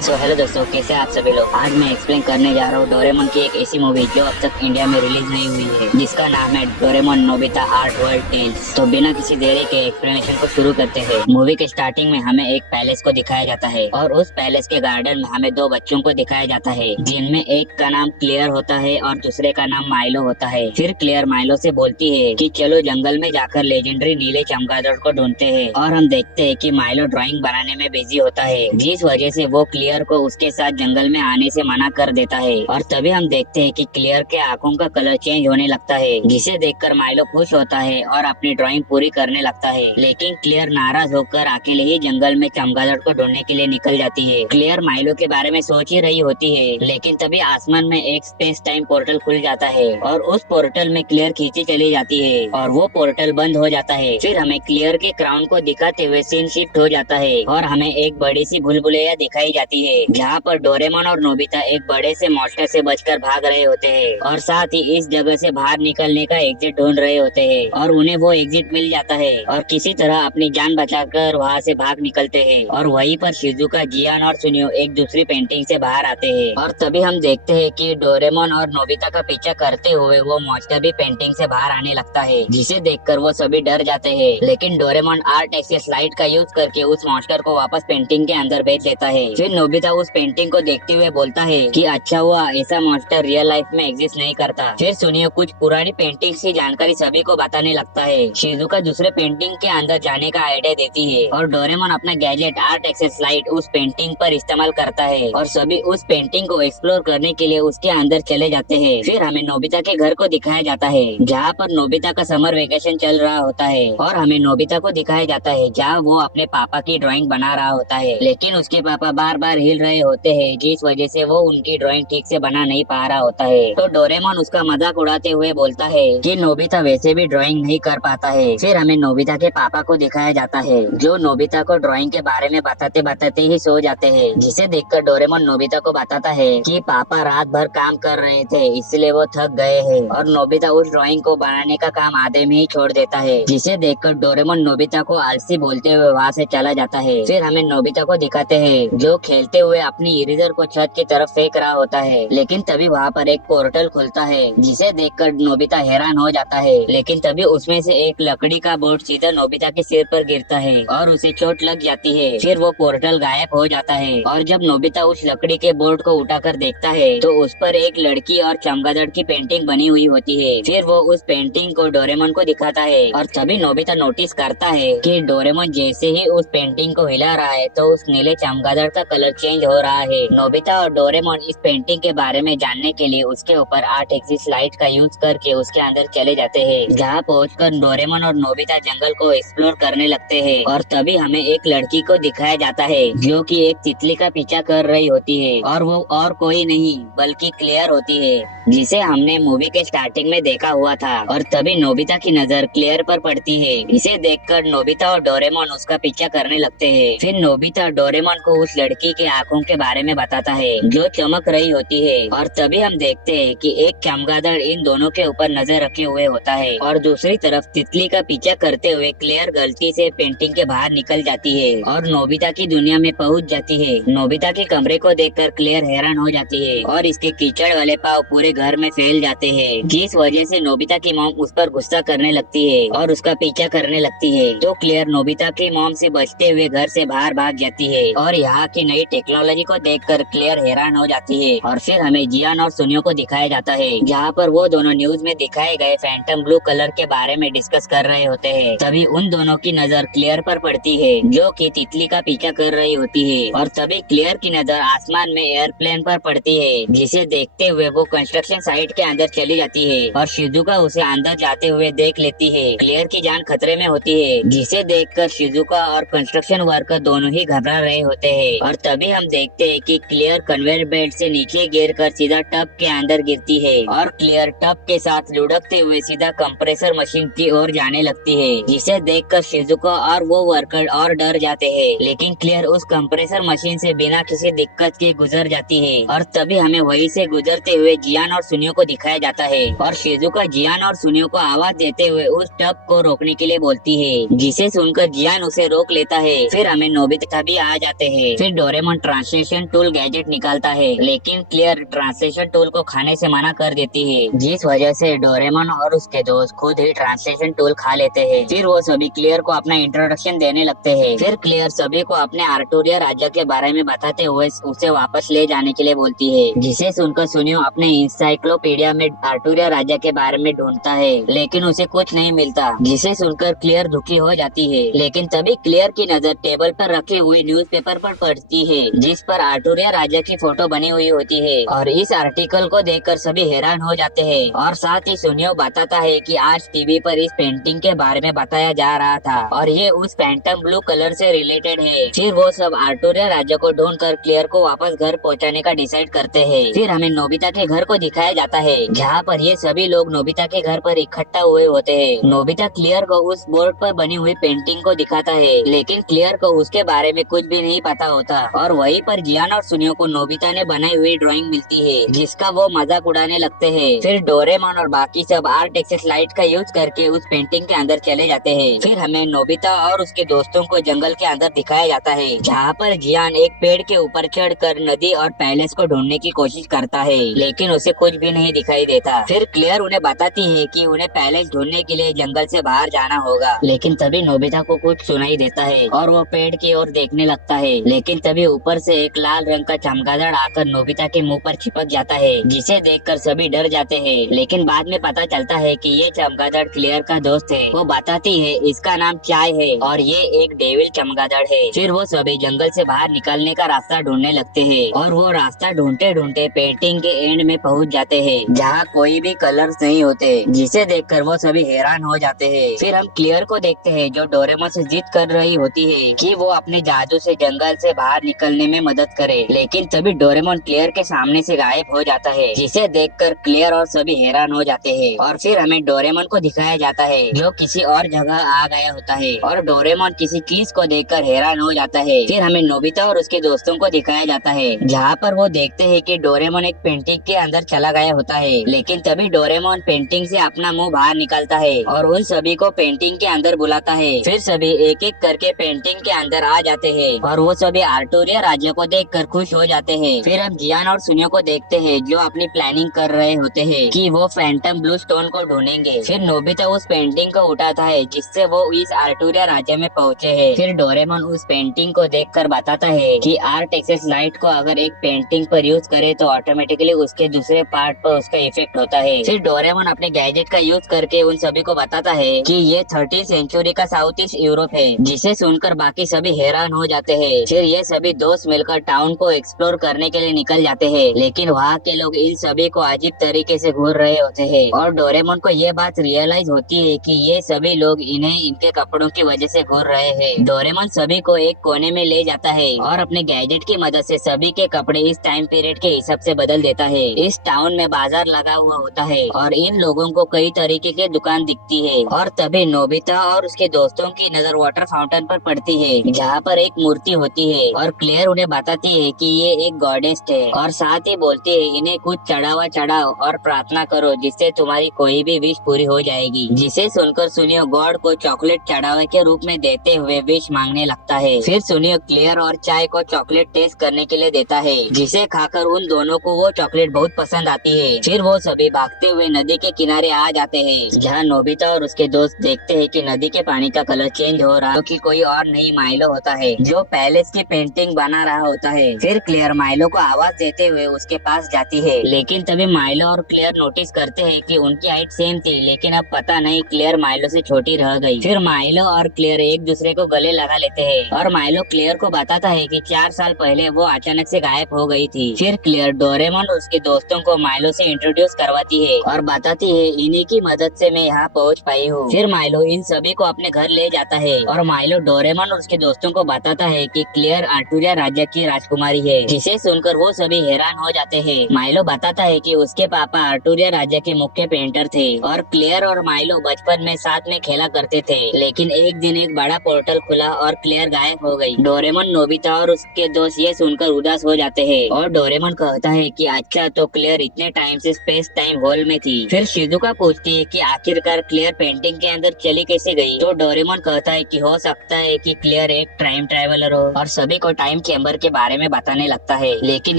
Hello दोस्तों, कैसे आप सभी लोग। आज मैं एक्सप्लेन करने जा रहा हूँ डोरेमोन की एक ऐसी मूवी जो अब तक इंडिया में रिलीज नहीं हुई है, जिसका नाम है Doraemon Nobita art world tales. तो बिना किसी देरी के एक्सप्लेनेशन को शुरू करते हैं। मूवी के स्टार्टिंग में हमें एक पैलेस को दिखाया जाता है और उस पैलेस के गार्डन में हमें दो बच्चों को दिखाया जाता है, जिनमें एक का नाम क्लियर होता है और दूसरे का नाम माइलो होता है। फिर क्लियर माइलो से बोलती है कि चलो जंगल में जाकर लेजेंडरी नीले चमगादड़ को ढूंढते हैं, और हम देखते हैं कि माइलो ड्राइंग बनाने में बिजी होता है, जिस वजह से वो क्लियर को उसके साथ जंगल में आने से मना कर देता है। और तभी हम देखते हैं कि क्लियर के आंखों का कलर चेंज होने लगता है, जिसे देखकर माइलो खुश होता है और अपनी ड्राइंग पूरी करने लगता है। लेकिन क्लियर नाराज होकर अकेले ही जंगल में चमगादड़ को ढूंढने के लिए निकल जाती है। क्लियर माइलो के बारे में सोच ही रही होती है, लेकिन तभी आसमान में एक स्पेस टाइम पोर्टल खुल जाता है और उस पोर्टल में क्लियर खींची चली जाती है और वो पोर्टल बंद हो जाता है। फिर हमें क्लियर के क्राउन को दिखाते हुए सीन शिफ्ट हो जाता है और हमें एक बड़ी सी भूलभुलैया दिखाई जाती है, जहाँ पर डोरेमोन और नोबिता एक बड़े से मॉन्स्टर से बचकर भाग रहे होते हैं और साथ ही इस जगह से बाहर निकलने का एग्जिट ढूंढ रहे होते हैं, और उन्हें वो एग्जिट मिल जाता है और किसी तरह अपनी जान बचाकर वहाँ से भाग निकलते हैं। और वहीं पर शिजुका, जियान और सुनियो एक दूसरी पेंटिंग से बाहर आते हैं और तभी हम देखते हैं कि डोरेमोन और नोबिता का पीछा करते हुए वो मॉन्स्टर भी पेंटिंग से बाहर आने लगता है, जिसे देखकर वो सभी डर जाते हैं। लेकिन डोरेमोन आर्ट एक्सेस लाइट का यूज करके उस मॉन्स्टर को वापस पेंटिंग के अंदर भेज देता है। फिर नोबिता उस पेंटिंग को देखते हुए बोलता है कि अच्छा हुआ ऐसा मॉन्स्टर रियल लाइफ में एग्जिस्ट नहीं करता। फिर सुनियो कुछ पुरानी पेंटिंग की जानकारी सभी को बताने लगता है। शिजुका दूसरे पेंटिंग के अंदर जाने का आइडिया देती है और डोरेमोन अपना गैजेट आर्ट एक्सेस लाइट उस पेंटिंग पर इस्तेमाल करता है और सभी उस पेंटिंग को एक्सप्लोर करने के लिए उसके अंदर चले जाते हैं। फिर हमें नोबिता के घर को दिखाया जाता है, जहाँ पर नोबिता का समर वेकेशन चल रहा होता है, और हमें नोबिता को दिखाया जाता है जहाँ वो अपने पापा की ड्राइंग बना रहा होता है, लेकिन उसके पापा बार बार हिल रहे होते हैं, जिस वजह से वो उनकी ड्राइंग ठीक से बना नहीं पा रहा होता है। तो डोरेमोन उसका मजाक उड़ाते हुए बोलता है कि नोबिता वैसे भी ड्राइंग नहीं कर पाता है। फिर हमें नोबिता के पापा को दिखाया जाता है, जो नोबिता को ड्राइंग के बारे में बताते बताते ही सो जाते हैं, जिसे देखकर डोरेमोन नोबिता को बताता है कि पापा रात भर काम कर रहे थे, इसलिए वो थक गए हैं, और नोबिता उस ड्राइंग को बनाने का काम आधे में ही छोड़ देता है, जिसे देखकर डोरेमोन नोबिता को आलसी बोलते हुए वहाँ से चला जाता है। फिर हमें नोबिता को दिखाते हैं जो खेलते हुए अपनी इरेजर को छत की तरफ फेंक रहा होता है, लेकिन तभी वहाँ पर एक पोर्टल खुलता है, जिसे देखकर नोबिता हैरान हो जाता है। लेकिन तभी उसमें से एक लकड़ी का बोर्ड सीधा नोबिता के सिर पर गिरता है और उसे चोट लग जाती है। फिर वो पोर्टल गायब हो जाता है और जब नोबिता उस लकड़ी के बोर्ड को उठाकर देखता है तो उस पर एक लड़की और चमगादड़ की पेंटिंग बनी हुई होती है। फिर वो उस पेंटिंग को डोरेमोन को दिखाता है और तभी नोबिता नोटिस करता है कि डोरेमोन जैसे ही उस पेंटिंग को हिला रहा है तो उस नीले चमगादड़ का कलर चेंज हो रहा है। नोबिता और डोरेमोन इस पेंटिंग के बारे में जानने के लिए उसके ऊपर आर्ट एक्सिस लाइट का यूज करके उसके अंदर चले जाते हैं, जहाँ पहुंचकर डोरेमोन और नोबिता जंगल को एक्सप्लोर करने लगते हैं। और तभी हमें एक लड़की को दिखाया जाता है जो कि एक तितली का पीछा कर रही होती है, और वो और कोई नहीं बल्कि क्लियर होती है, जिसे हमने मूवी के स्टार्टिंग में देखा हुआ था। और तभी नोबिता की नजर क्लियर पर पड़ती है। इसे देखकर नोबिता और डोरेमोन उसका पीछा करने लगते हैं। फिर नोबिता डोरेमोन को उस लड़की के आंखों के बारे में बताता है जो चमक रही होती है, और तभी हम देखते हैं कि एक चमगादड़ इन दोनों के ऊपर नजर रखे हुए होता है और दूसरी तरफ तितली का पीछा करते हुए क्लियर गलती से पेंटिंग के बाहर निकल जाती है और नोबिता की दुनिया में पहुंच जाती है। नोबिता के कमरे को देखकर क्लियर हैरान हो जाती है और इसके कीचड़ वाले पाँव पूरे घर में फैल जाते हैं, जिस वजह से नोबिता की मॉम उस पर गुस्सा करने लगती है और उसका पीछा करने लगती है। तो क्लियर नोबिता की मॉम से बचते हुए घर से बाहर भाग जाती है और यहाँ की नई टेक्नोलॉजी को देखकर क्लियर हैरान हो जाती है। और फिर हमें जियान और सुनियो को दिखाया जाता है, जहाँ पर वो दोनों न्यूज में दिखाए गए फैंटम ब्लू कलर के बारे में डिस्कस कर रहे होते हैं। तभी उन दोनों की नजर क्लियर पर पड़ती है, जो कि तितली का पीछा कर रही होती है, और तभी क्लियर की नजर आसमान में एयरप्लेन पर पड़ती है, जिसे देखते हुए वो कंस्ट्रक्शन साइट के अंदर चली जाती है और शिजुका उसे अंदर जाते हुए देख लेती है। क्लियर की जान खतरे में होती है, जिसे देखकर शिजुका और कंस्ट्रक्शन वर्कर दोनों ही घबरा रहे होते हैं। और तभी हम देखते हैं कि क्लियर कन्वेयर बेल्ट से नीचे गिरकर सीधा टब के अंदर गिरती है और क्लियर टब के साथ लुढ़कते हुए सीधा कंप्रेसर मशीन की ओर जाने लगती है, जिसे देखकर शिजुका और वो वर्कर और डर जाते हैं। लेकिन क्लियर उस कंप्रेसर मशीन से बिना किसी दिक्कत के गुजर जाती है और तभी हमें वहीं से गुजरते हुए जियान और सुनियो को दिखाया जाता है और शिजुका जियान और सुनियो को आवाज देते हुए उस टब को रोकने के लिए बोलती है, जिसे सुनकर जियान उसे रोक लेता है। फिर हमें नोबिता भी आ जाते हैं। फिर Doraemon Doraemon translation tool gadget निकालता है, लेकिन क्लियर ट्रांसलेशन टूल को खाने से मना कर देती है, जिस वजह से डोरेमोन और उसके दोस्त खुद ही ट्रांसलेशन टूल खा लेते हैं। फिर वो सभी क्लियर को अपना इंट्रोडक्शन देने लगते हैं। फिर क्लियर सभी को अपने आर्टूरिया राज्य के बारे में बताते हुए उसे वापस ले जाने के लिए बोलती है, जिसे सुनकर सुनियो अपने इंसाइक्लोपीडिया में आर्टूरिया राज्य के बारे में ढूंढता है, लेकिन उसे कुछ नहीं मिलता, जिसे सुनकर क्लियर दुखी हो जाती है। लेकिन तभी क्लियर की नजर टेबल पर रखी हुई न्यूज़पेपर पर पड़ती है, जिस पर आर्टूरिया राज्य की फोटो बनी हुई होती है, और इस आर्टिकल को देखकर सभी हैरान हो जाते हैं। और साथ ही सुनियो बताता है कि आज टीवी पर इस पेंटिंग के बारे में बताया जा रहा था, और ये उस फैंटम ब्लू कलर से रिलेटेड है। फिर वो सब आर्टूरिया राज्य को ढूंढकर क्लियर को वापस घर पहुंचाने का डिसाइड करते हैं। फिर हमें नोबिता के घर को दिखाया जाता है, जहाँ पर ये सभी लोग नोबिता के घर पर इकट्ठा हुए होते हैं। नोबिता क्लियर को उस बोर्ड पर बनी हुई पेंटिंग को दिखाता है, लेकिन क्लियर को उसके बारे में कुछ भी नहीं पता होता। और वहीं पर जियान और सुनियो को नोबिता ने बनाई हुई ड्राइंग मिलती है, जिसका वो मजाक उड़ाने लगते हैं। फिर डोरेमोन और बाकी सब आर्ट एक्सेस लाइट का यूज करके उस पेंटिंग के अंदर चले जाते हैं। फिर हमें नोबिता और उसके दोस्तों को जंगल के अंदर दिखाया जाता है, जहाँ पर जियान एक पेड़ के ऊपर चढ़कर नदी और पैलेस को ढूंढने की कोशिश करता है, लेकिन उसे कुछ भी नहीं दिखाई देता। फिर क्लियर उन्हें बताती है कि उन्हें पैलेस ढूंढने के लिए जंगल से बाहर जाना होगा, लेकिन तभी नोबिता को कुछ सुनाई देता है और वो पेड़ की ओर देखने लगता है। लेकिन तभी ऊपर से एक लाल रंग का चमगादड़ आकर नोबिता के मुंह पर चिपक जाता है, जिसे देखकर सभी डर जाते हैं। लेकिन बाद में पता चलता है कि ये चमगादड़ क्लियर का दोस्त है। वो बताती है इसका नाम चाय है और ये एक डेविल चमगादड़ है। फिर वो सभी जंगल से बाहर निकलने का रास्ता ढूंढने लगते हैं, और वो रास्ता ढूंढते ढूंढते पेंटिंग के एंड में पहुंच जाते हैं, जहाँ कोई भी कलर्स नहीं होते, जिसे देखकर वो सभी हैरान हो जाते हैं। फिर हम क्लियर को देखते हैं, जो डोरेमोन से जिद कर रही होती है कि वो अपने जादू से जंगल से बाहर निकलने में मदद करे, लेकिन तभी डोरेमोन क्लियर के सामने से गायब हो जाता है, जिसे देखकर क्लियर और सभी हैरान हो जाते हैं। और फिर हमें डोरेमोन को दिखाया जाता है, जो किसी और जगह आ गया होता है, और डोरेमोन किसी चीज को देखकर हैरान हो जाता है। फिर हमें नोबिता और उसके दोस्तों को दिखाया जाता है, जहाँ पर वो देखते हैं कि डोरेमोन एक पेंटिंग के अंदर चला गया होता है, लेकिन तभी डोरेमोन पेंटिंग से अपना मुंह बाहर निकालता है और उन सभी को पेंटिंग के अंदर बुलाता है। फिर सभी एक एक करके पेंटिंग के अंदर आ जाते हैं, और वो सभी आर्टूरिया राज्य को देखकर खुश हो जाते हैं। फिर हम जियान और सुनियो को देखते हैं, जो अपनी प्लानिंग कर रहे होते हैं कि वो फैंटम ब्लू स्टोन को ढूंढेंगे। फिर नोबिता उस पेंटिंग को उठाता है, जिससे वो इस आर्टूरिया राज्य में पहुँचे हैं। फिर डोरेमोन उस पेंटिंग को देखकर बताता है कि आर्ट एक्सेस लाइट को अगर एक पेंटिंग पर यूज करे तो ऑटोमेटिकली उसके दूसरे पार्ट पर उसका इफेक्ट होता है। फिर डोरेमोन अपने गैजेट का यूज करके उन सभी को बताता है कि ये 13th सेंचुरी का साउथ ईस्ट यूरोप है, जिसे सुनकर बाकी सभी हैरान हो जाते हैं। फिर ये सभी दोस्त मिलकर टाउन को एक्सप्लोर करने के लिए निकल जाते हैं, लेकिन वहाँ के लोग इन सभी को अजीब तरीके से घूर रहे होते हैं, और डोरेमोन को ये बात रियलाइज होती है कि ये सभी लोग इन्हें इनके कपड़ों की वजह से घूर रहे हैं। डोरेमोन सभी को एक कोने में ले जाता है और अपने गैजेट की मदद से सभी के कपड़े इस टाइम पीरियड के हिसाब से बदल देता है। इस टाउन में बाजार लगा हुआ होता है, और इन लोगों को कई तरीके की दुकान दिखती है। और तभी नोबिता और उसके दोस्तों की नजर वाटर फाउंटेन पर पड़ती है, जहाँ पर एक मूर्ति होती है, और क्लियर उन्हें बताती है कि ये एक गॉडेस है, और साथ ही बोलती है इन्हें कुछ चढ़ावा चढ़ाओ और प्रार्थना करो, जिससे तुम्हारी कोई भी विश पूरी हो जाएगी। जिसे सुनकर सुनियो गॉड को चॉकलेट चढ़ावे के रूप में देते हुए विश मांगने लगता है। फिर सुनियो क्लियर और चाय को चॉकलेट टेस्ट करने के लिए देता है, जिसे खाकर उन दोनों को वो चॉकलेट बहुत पसंद आती है। फिर वो सभी भागते हुए नदी के किनारे आ जाते हैं, जहाँ नोबिता और उसके दोस्त देखते हैं कि नदी के पानी का कलर चेंज हो रहा है, कि कोई और नहीं माइलो होता है, जो पैलेस की पेंटिंग बना रहा होता है। फिर क्लियर माइलो को आवाज देते हुए उसके पास जाती है, लेकिन तभी माइलो और क्लियर नोटिस करते हैं कि उनकी हाइट सेम थी, लेकिन अब पता नहीं क्लियर माइलो से छोटी रह गई। फिर माइलो और क्लियर एक दूसरे को गले लगा लेते हैं, और माइलो क्लियर को बताता है कि 4 साल पहले वो अचानक से गायब हो गई थी। फिर क्लियर डोरेमोन और उसके दोस्तों को माइलो से इंट्रोड्यूस करवाती है, और बताती है इन्हीं की मदद से मैं यहाँ पहुँच पाई हूँ। फिर माइलो इन सभी को अपने घर ले जाता है, और माइलो डोरेमोन और उसके दोस्तों को बताता है कि क्लियर आर्टूरिया राज्य की राजकुमारी है, जिसे सुनकर वो सभी हैरान हो जाते हैं। माइलो बताता है कि उसके पापा आर्टूरिया राज्य के मुख्य पेंटर थे, और क्लियर और माइलो बचपन में साथ में खेला करते थे, लेकिन एक दिन एक बड़ा पोर्टल खुला और क्लियर गायब हो गई। डोरेमोन, नोबिता और उसके दोस्त ये सुनकर उदास हो जाते हैं, और डोरेमोन कहता है कि अच्छा तो क्लियर इतने टाइम से स्पेस टाइम होल में थी। फिर शिजुका पूछती है कि आखिरकार क्लियर पेंटिंग के अंदर चली कैसे गई, तो डोरेमोन कहता है कि हो सकता है कि क्लियर एक टाइम ट्रैवलर हो और सभी को टाइम टाइम चेम्बर के बारे में बताने लगता है, लेकिन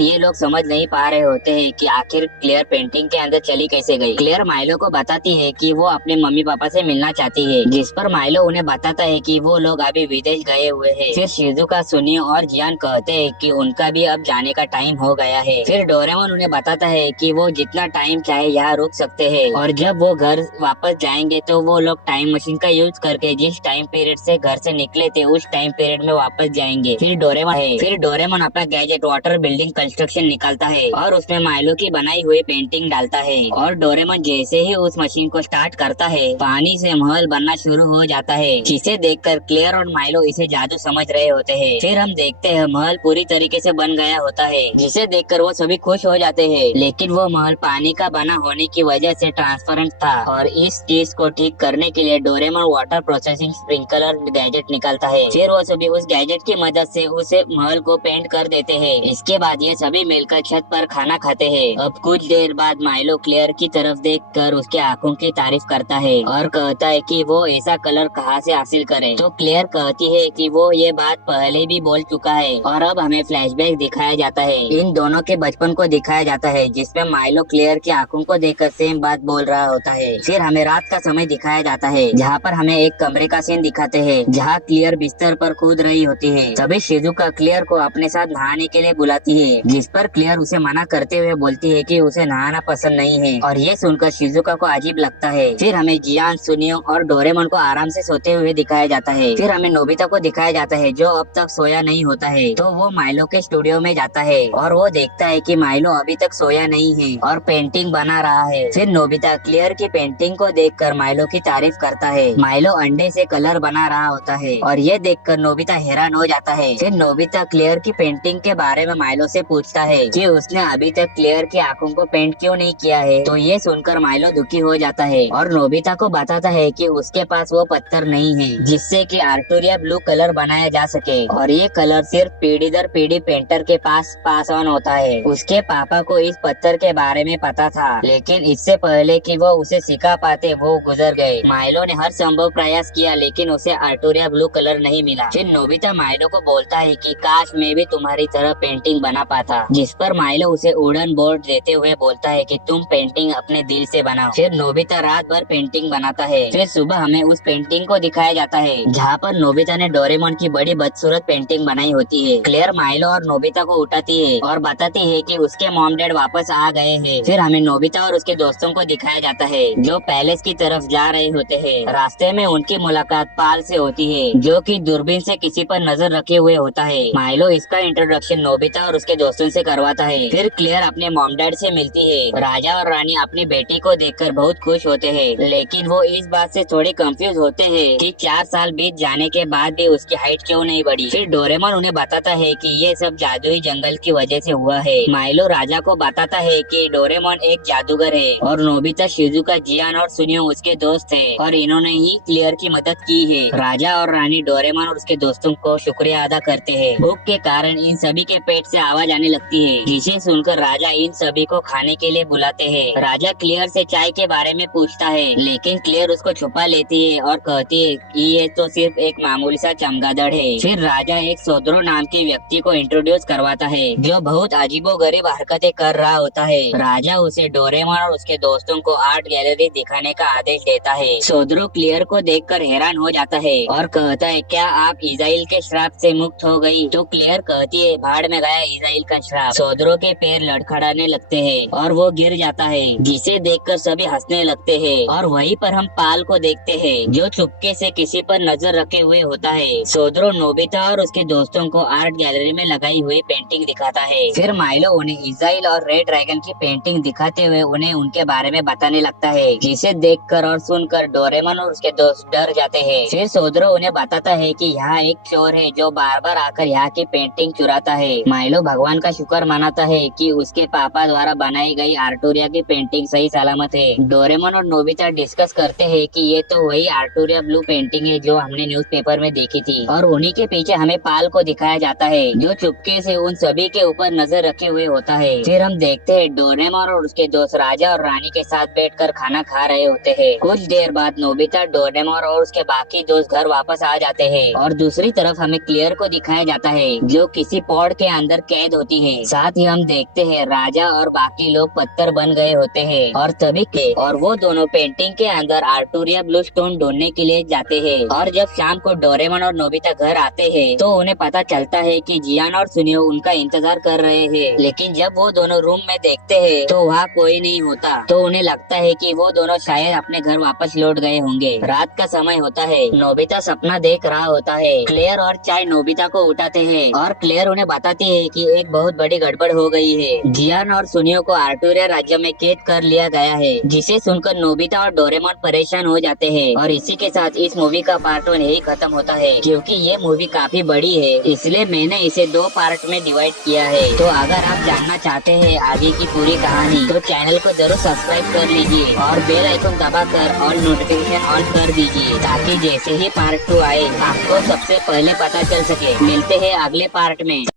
ये लोग समझ नहीं पा रहे होते हैं कि आखिर क्लेयर पेंटिंग के अंदर चली कैसे गई। क्लेयर माइलो को बताती है कि वो अपने मम्मी पापा से मिलना चाहती है, जिस पर माइलो उन्हें बताता है कि वो लोग अभी विदेश गए हुए हैं। फिर शिजुका, सुनियो और जियान कहते हैं कि उनका भी अब जाने का टाइम हो गया है। फिर डोरेमोन उन्हें बताता है कि वो जितना टाइम चाहे यहाँ रुक सकते हैं और जब वो घर वापस जाएंगे तो वो लोग टाइम मशीन का यूज करके जिस टाइम पीरियड से घर से निकले थे उस टाइम पीरियड में वापस जाएंगे। फिर डोरेमोन अपना गैजेट वाटर बिल्डिंग कंस्ट्रक्शन निकालता है और उसमें माइलो की बनाई हुई पेंटिंग डालता है और डोरेमोन जैसे ही उस मशीन को स्टार्ट करता है पानी से महल बनना शुरू हो जाता है, जिसे देखकर क्लेयर और माइलो इसे जादू समझ रहे होते हैं। फिर हम देखते हैं महल पूरी तरीके से बन गया होता है, जिसे देखकर वो सभी खुश हो जाते हैं, लेकिन वो महल पानी का बना होने की वजह से ट्रांसपेरेंट था और इस चीज को ठीक करने के लिए Doraemon water processing sprinkler gadget निकालता है। फिर वो सभी उस गैजेट की मदद से उसे महल को पेंट कर देते हैं। इसके बाद ये सभी मिलकर छत पर खाना खाते हैं। अब कुछ देर बाद माइलो क्लेयर की तरफ देखकर उसके आंखों की तारीफ करता है और कहता है कि वो ऐसा कलर कहाँ से हासिल करे। तो क्लेयर कहती है कि वो ये बात पहले भी बोल चुका है और अब हमें फ्लैशबैक दिखाया जाता है। इन दोनों के बचपन को दिखाया जाता है, जिसमें माइलो क्लेयर की आंखों को देखकर सेम बात बोल रहा होता है। फिर हमें रात का समय दिखाया जाता है, जहाँ पर हमें एक कमरे का सीन दिखाते हैं, जहाँ क्लेयर बिस्तर पर कूद रही होती है। तभी शिजुका क्लेयर को अपने साथ नहाने के लिए बुलाती है, जिस पर क्लेयर उसे मना करते हुए बोलती है कि उसे नहाना पसंद नहीं है और ये सुनकर शिजुका को अजीब लगता है। फिर हमें जियान, सुनियो और डोरेमोन को आराम से सोते हुए दिखाया जाता है। फिर हमें नोबिता को दिखाया जाता है, जो अब तक सोया नहीं होता है। तो वो माइलो के स्टूडियो में जाता है और वो देखता है कि माइलो अभी तक सोया नहीं है और पेंटिंग बना रहा है। फिर नोबिता क्लेयर की पेंटिंग को देखकर माइलो की तारीफ करता है। माइलो अंडे से कलर बना रहा होता है और ये देखकर नोबिता हैरान हो जाता है। फिर नोबिता क्लेयर की पेंटिंग के बारे में माइलो से पूछता है कि उसने अभी तक क्लेयर की आंखों को पेंट क्यों नहीं किया है। तो ये सुनकर माइलो दुखी हो जाता है और नोबिता को बताता है कि उसके पास वो पत्थर नहीं है जिससे कि आर्टूरिया ब्लू कलर बनाया जा सके और ये कलर सिर्फ पीढ़ी दर पीढ़ी पेंटर के पास ऑन होता है। उसके पापा को इस पत्थर के बारे में पता था, लेकिन इससे पहले कि वो उसे सिखा पाते वो गुजर गए। माइलो ने हर संभव प्रयास किया, लेकिन उसे आर्टूरिया ब्लू कलर नहीं मिला। फिर नोबिता माइलो को बोलता है कि काश मैं भी तुम्हारी तरह पेंटिंग बना पाता, जिस पर माइलो उसे वुडन बोर्ड देते हुए बोलता है कि तुम पेंटिंग अपने दिल से बनाओ। फिर नोबिता रात भर पेंटिंग बनाता है। फिर सुबह हमें उस पेंटिंग को दिखाया जाता है, जहाँ पर नोबिता ने डोरेमोन की बड़ी बदसूरत पेंटिंग बनाई होती है। क्लेयर माइलो और नोबिता को उठाती है और बताती है कि उसके मॉम डैड वापस आ गए हैं। फिर हमें नोबिता और उसके दोस्तों को दिखाया जाता है, जो पैलेस की तरफ जा रहे होते हैं। रास्ते में उनकी मुलाकात पाल से होती है, जो कि दूरबीन से किसी पर नजर रखे हुए होता है। माइलो इसका इंट्रोडक्शन नोबिता और उसके दोस्तों से करवाता है। फिर क्लेयर अपने मॉम डैड से मिलती है। राजा और रानी अपनी बेटी को देखकर बहुत खुश होते हैं, लेकिन वो इस बात से थोड़े कंफ्यूज होते हैं कि 4 साल बीत जाने के बाद भी उसकी हाइट क्यों नहीं बढ़ी। फिर डोरेमोन उन्हें बताता है कि ये सब जादुई जंगल की वजह से हुआ है। माइलो राजा को बताता है कि डोरेमोन एक जादूगर है और नोबिता, शिजुका, जियान और सुनियो उसके दोस्त है और इन्होंने ही क्लेयर की मदद की है। राजा और रानी डोरेमोन और उसके दोस्तों को शुक्रिया अदा करते हैं। भूख के कारण इन सभी के पेट से आवाज आने लगती है, जिसे सुनकर राजा इन सभी को खाने के लिए बुलाते हैं। राजा क्लेयर से चाय के बारे में पूछता है, लेकिन क्लेयर उसको छुपा लेती है और कहती है कि ये तो सिर्फ एक मामूली सा चमगादड़ है। फिर राजा एक सोद्रो नाम के व्यक्ति को इंट्रोड्यूस करवाता है, जो बहुत अजीबोगरीब हरकतें कर रहा होता है। राजा उसे डोरेमोन और उसके दोस्तों को आर्ट गैलरी दिखाने का आदेश देता है। सोद्रो क्लेयर को देखकर हैरान हो जाता है और कहता है, क्या आप इज़ाइल के श्राप से मुक्त हो गई? तो क्लेयर कहती है, भाड़ में गया इज़ाइल का श्राप। सोद्रो के पैर लड़खड़ाने लगते हैं और वो गिर जाता है, जिसे देखकर सभी हंसने लगते हैं। और वहीं पर हम पाल को देखते हैं, जो चुपके से किसी पर नजर रखे हुए होता है। सोद्रो नोबिता और उसके दोस्तों को आर्ट गैलरी में लगाई हुई पेंटिंग दिखाता है। फिर माइलो उन्हें इज़ाइल और रेड ड्रैगन की पेंटिंग दिखाते हुए उन्हें उनके बारे में बताने लगता है, जिसे देखकर और सुनकर डोरेमोन और उसके दोस्त डर जाते हैं। फिर सोद्रो उन्हें बताता है कि यहाँ एक चोर है जो बार बार आकर यहाँ की पेंटिंग चुराता है। माइलो भगवान का शुक्र मनाता है कि उसके पापा द्वारा बनाई गई आर्टूरिया की पेंटिंग सही सलामत है। डोरेमोन और नोबिता डिस्कस करते हैं कि ये तो वही आर्टूरिया ब्लू पेंटिंग है जो हमने न्यूज़पेपर में देखी थी। और उन्हीं के पीछे हमें पाल को दिखाया जाता है, जो चुपके से उन सभी के ऊपर नजर रखे हुए होता है। फिर हम देखते हैं डोरेमोन और उसके दोस्त राजा और रानी के साथ बैठकर खाना खा रहे होते हैं। कुछ देर बाद नोबिता, डोरेमोन और उसके बाकी दोस्त घर वापस आ जाते हैं और दूसरी तरफ हमें क्लेयर को दिखाया जाता है जो किसी पॉड के अंदर कैद होती है। साथ ही हम देखते हैं राजा और बाकी लोग पत्थर बन गए होते हैं और तभी के और वो दोनों पेंटिंग के अंदर आर्टूरिया ब्लू स्टोन ढूंढने के लिए जाते हैं। और जब शाम को डोरेमोन और नोबिता घर आते हैं तो उन्हें पता चलता है कि जियान और सुनियो उनका इंतजार कर रहे हैं। लेकिन जब वो दोनों रूम में देखते हैं तो वहाँ कोई नहीं होता, तो उन्हें लगता है कि वो दोनों शायद अपने घर वापस लौट गए होंगे। रात का समय होता है, नोबिता सपना देख रहा होता है। क्लेयर और चाय नोबिता को उठाते हैं और क्लेयर उन्हें बताती है कि एक बहुत बड़ी गड़बड़ हो गई है। जियान और सुनियो को आर्टूरिया राज्य में कैद कर लिया गया है, जिसे सुनकर नोबिता और डोरेमोन परेशान हो जाते हैं। और इसी के साथ इस मूवी का पार्ट 1 यही खत्म होता है। क्योंकि ये मूवी काफी बड़ी है इसलिए मैंने इसे 2 पार्ट में डिवाइड किया है। तो अगर आप जानना चाहते हैं आगे की पूरी कहानी तो चैनल को जरूर सब्सक्राइब कर लीजिए और बेल आइकन दबाकर ऑल नोटिफिकेशन ऑन कर दीजिए, ताकि जैसे ही पार्ट 2 आए आपको सबसे पहले पता चल सके। मिलते हैं अगले पार्ट में।